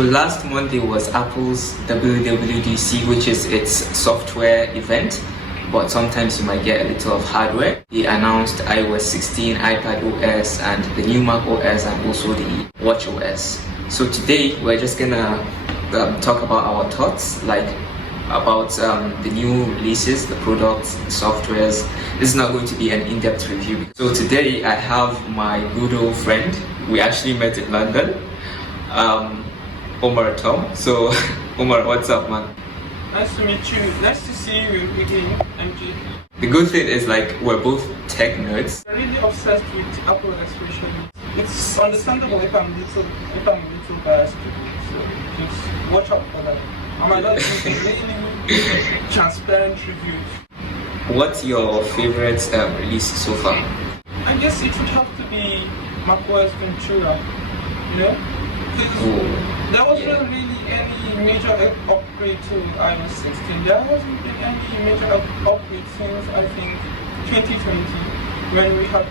Well, last Monday was Apple's WWDC, which is its software event, but sometimes you might get a little of hardware. They announced iOS 16, iPad OS, and the new Mac OS, and also the Watch OS. So today we're just gonna talk about our thoughts, like about the new releases, the products, the softwares. This is not going to be an in-depth review. So today I have my good old friend. We actually met in London, Omar Tom. So Omar, what's up, man? Nice to meet you. Nice to see you again, MG. The good thing is, like, we're both tech nerds. I'm really obsessed with Apple, especially. It's understandable if I'm a little biased, so just watch out for that. I might not do really transparent reviews. What's your favorite release so far? I guess it would have to be macOS Ventura, you know? Because there wasn't really any major upgrade to iOS 16. There hasn't been any major upgrade since, I think, 2020, when we had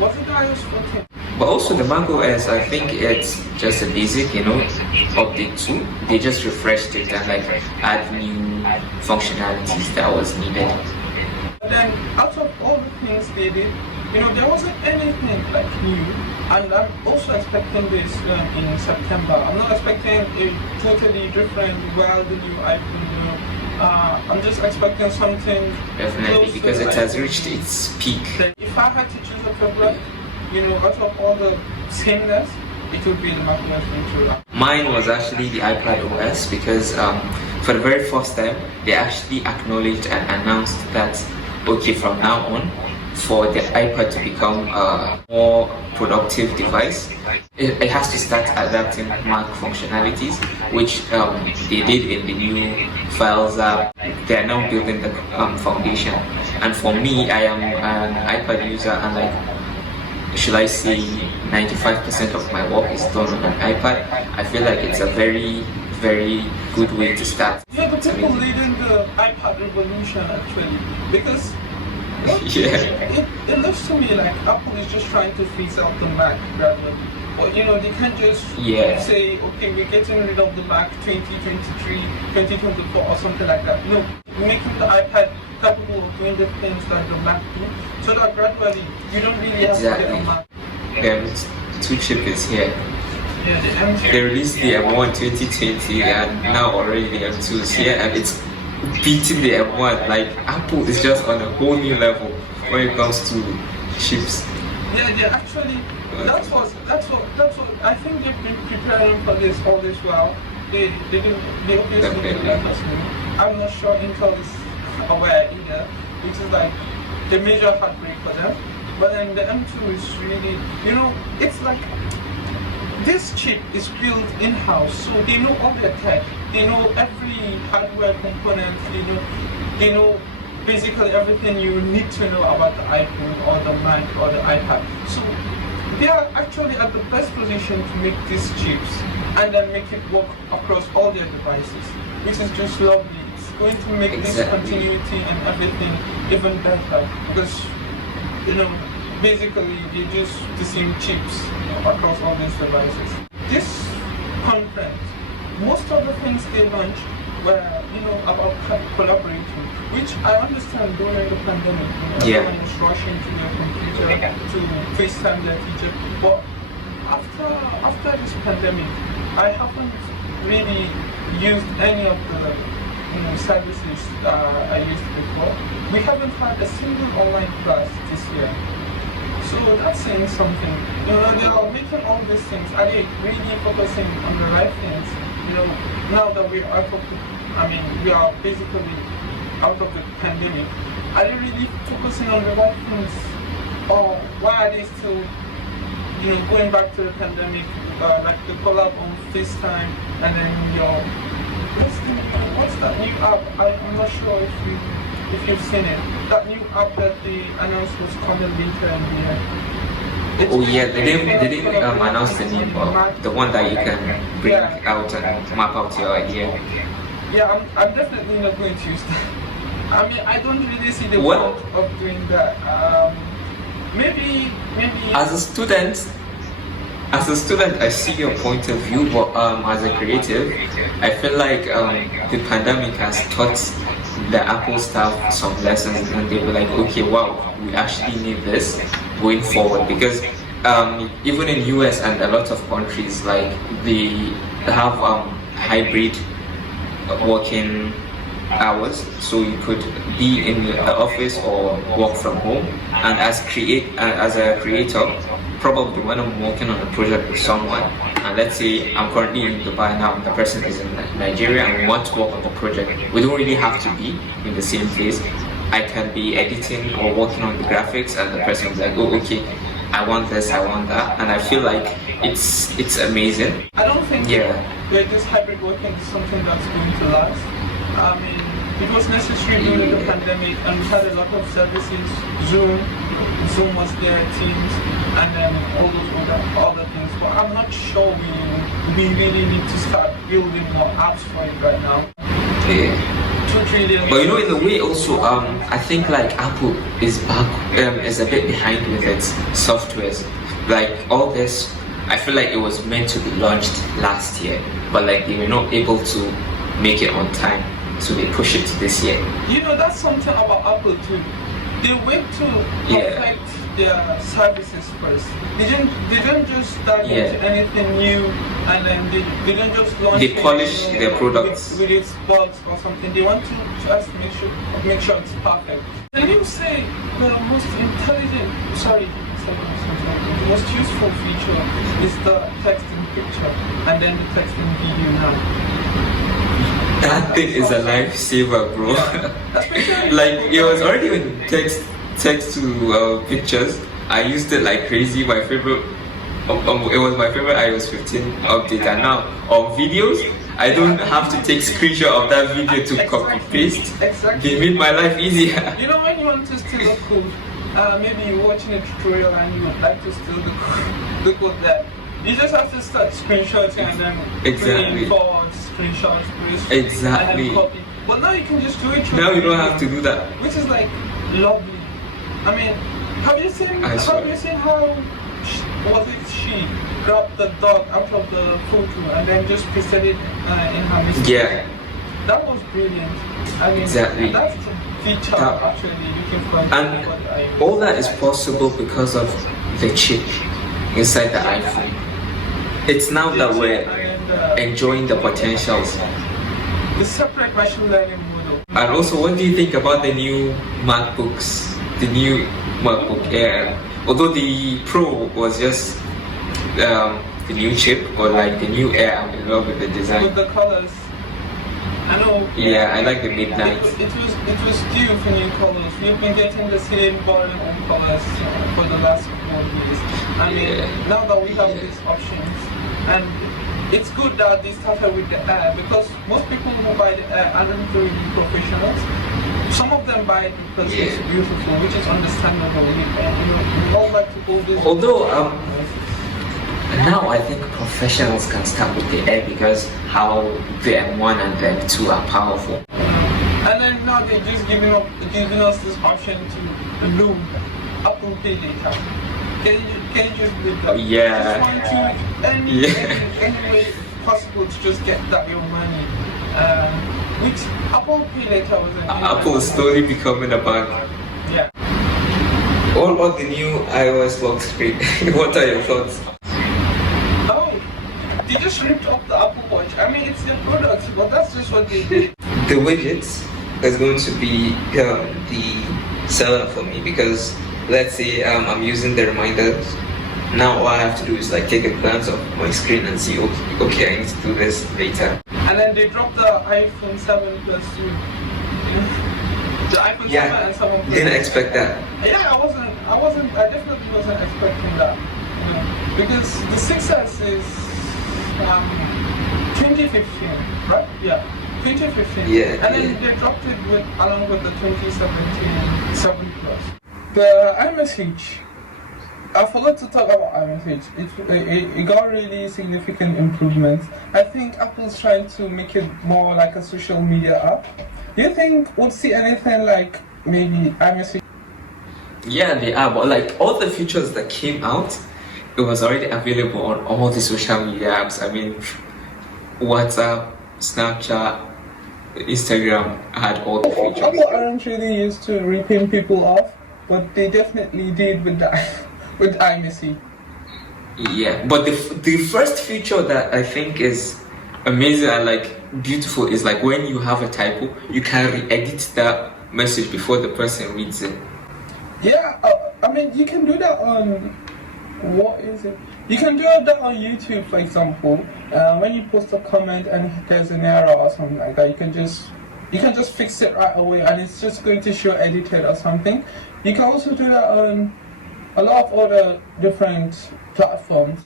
was it iOS 14? But also the Mac OS, I think it's just a basic, update too. They just refreshed it and like add new functionalities that was needed. But then, out of all the things they did, there wasn't anything like new. And I'm also expecting this in September. I'm not expecting a totally different, wildly new iPhone. I'm just expecting something. Definitely, because it has reached its peak. If I had to choose a favorite, out of all the sameness, it would be the macOS Ventura. Mine was actually the iPad OS because for the very first time, they actually acknowledged and announced that, okay, from now on, for the iPad to become a more productive device, it has to start adapting Mac functionalities, which they did in the new Files app. They are now building the foundation. And for me, I am an iPad user, and should I say 95% of my work is done on an iPad. I feel like it's a very, very good way to start. Yeah, the people leading the iPad revolution, actually, because it looks to me like Apple is just trying to phase out the Mac gradually. But they can't just say, okay, we're getting rid of the Mac 2023, 2024 or something like that. No, making the iPad capable of doing the things that the Mac do, so that gradually you don't really have to get a Mac. Two chip is here. Yeah, the M2. They released the M1 2020 and now already the M2 is here, and it's beating the M1. Like, Apple is just on a whole new level when it comes to chips. Yeah, actually, that's what I think they've been preparing for this all this while. They obviously did that as well. I'm not sure Intel is aware either, which is like the major heartbreak for them. But then the M2 is really, it's like this chip is built in-house, so they know all their tech. They know every hardware component. They know basically everything you need to know about the iPhone or the Mac or the iPad. So they are actually at the best position to make these chips and then make it work across all their devices, which is just lovely. It's going to make this continuity and everything even better because, basically they just the same chips across all these devices. This conference, most of the things they launched were, about collaborating, which I understand during the pandemic. Everyone was rushing to their computer to FaceTime their teacher. But after this pandemic, I haven't really used any of the services I used before. We haven't had a single online class this year. So that's saying something. They are making all these things. Are they really focusing on the right things? Now that we are we are basically out of the pandemic, are they really focusing on the right things? Or why are they still, going back to the pandemic, like the collab on FaceTime, and then what's that new app? I'm not sure if you've seen it. That new app that they announced was coming later in the year. They didn't announce the name, but the one that you can bring out and map out your idea. Yeah, I'm definitely not going to use that. I don't really see the point of doing that. Maybe. As a student, As a student, I see your point of view, but as a creative, I feel like the pandemic has taught the Apple staff some lessons, and they were like, okay, wow, we actually need this going forward, because even in US and a lot of countries, like they have hybrid working hours, so you could be in the office or work from home. And as a creator, probably when I'm working on a project with someone, and let's say I'm currently in Dubai now, and the person is in Nigeria, and we want to work on the project, we don't really have to be in the same place. I can be editing or working on the graphics, and the person is like, oh, okay, I want this, I want that, and I feel like it's amazing. I don't think this hybrid working is something that's going to last. I mean, it was necessary during the pandemic, and we had a lot of services. Zoom was there, Teams, and then all those other things. But I'm not sure we really need to start building more apps for it right now. Yeah. 2 trillion. But you know, in a way, also, I think like Apple is a bit behind with its softwares. Like all this, I feel like it was meant to be launched last year, but like they were not able to make it on time, so they push it to this year. You know, that's something about Apple too. They wait to perfect their services first. They don't just start into anything new, and then they don't just launch. They polish their products with its bugs or something. They want to just make sure it's perfect. Can you say the most the most useful feature is the text in picture and then the text in video now? That thing is a lifesaver, bro. Like it was already with text to pictures. I used it like crazy. My favorite, it was my favorite iOS 15 update. And now on videos, I don't have to take screenshot of that video to copy paste. They made my life easier. You know, when you want to steal a code, maybe you're watching a tutorial and you would like to steal the code there. You just have to start screenshotting and then bring forward screenshots, paste, and then copy. But now you can just do it. Now you don't have to do that, which is like lovely. I mean, have you seen how she grabbed the dog out of the photo and then just pasted it in her message? Yeah, that was brilliant. I mean, that's the feature actually you can find. And all that is possible because of the chip inside the iPhone. It's now that we're enjoying the potentials. The separate machine learning model. And also, what do you think about the new MacBooks? The new MacBook Air? Although the Pro was just the new chip, or like the new Air, I'm in love with the design. With the colors. I know. Yeah, I like the midnight. It was due for new colors. We've been getting the same boring old colors for the last couple of years. I mean, now that we have these options, and it's good that they started with the Air, because most people who buy the Air aren't really professionals. Some of them buy it because it's beautiful, which is understandable. We all like to hold this. Although now I think professionals can start with the Air because how the M1 and the M2 are powerful. And then now they're just giving us this option to load Apple Pay data. Can you just do that? Yeah. Just want to any way possible to just get that your money. Which Apple Pay later was Apple is slowly becoming a bank. Yeah. What about the new iOS lock screen? What are your thoughts? Oh, they just ripped off the Apple Watch. I mean, it's their product, but that's just what they did. The widgets is going to be the seller for me, because let's say I'm using the reminders. Now all I have to do is like take a glance of my screen and see, okay, I need to do this later. And then they dropped the iPhone 7 Plus 2. The iPhone 7 and 7 Plus. Didn't expect that. Yeah, I definitely wasn't expecting that. Because the 6S is 2015, right? Yeah, 2015. Yeah. And then they dropped it along with the 2017 7 Plus. The iMessage. I forgot to talk about iMessage. It got really significant improvements. I think Apple's trying to make it more like a social media app. Do you think we'll see anything like maybe iMessage? Yeah, they are, but like all the features that came out, it was already available on all the social media apps. I mean, WhatsApp, Snapchat, Instagram had all the features. People aren't really used to ripping people off, but they definitely did with that with iMessage. Yeah, but the first feature that I think is amazing and like beautiful is like when you have a typo, you can re-edit that message before the person reads it. Yeah, I mean you can do that on what is it? You can do that on YouTube, for example. When you post a comment and there's an error or something like that, you can just fix it right away, and it's just going to show edited or something. You can also do that on a lot of other different platforms.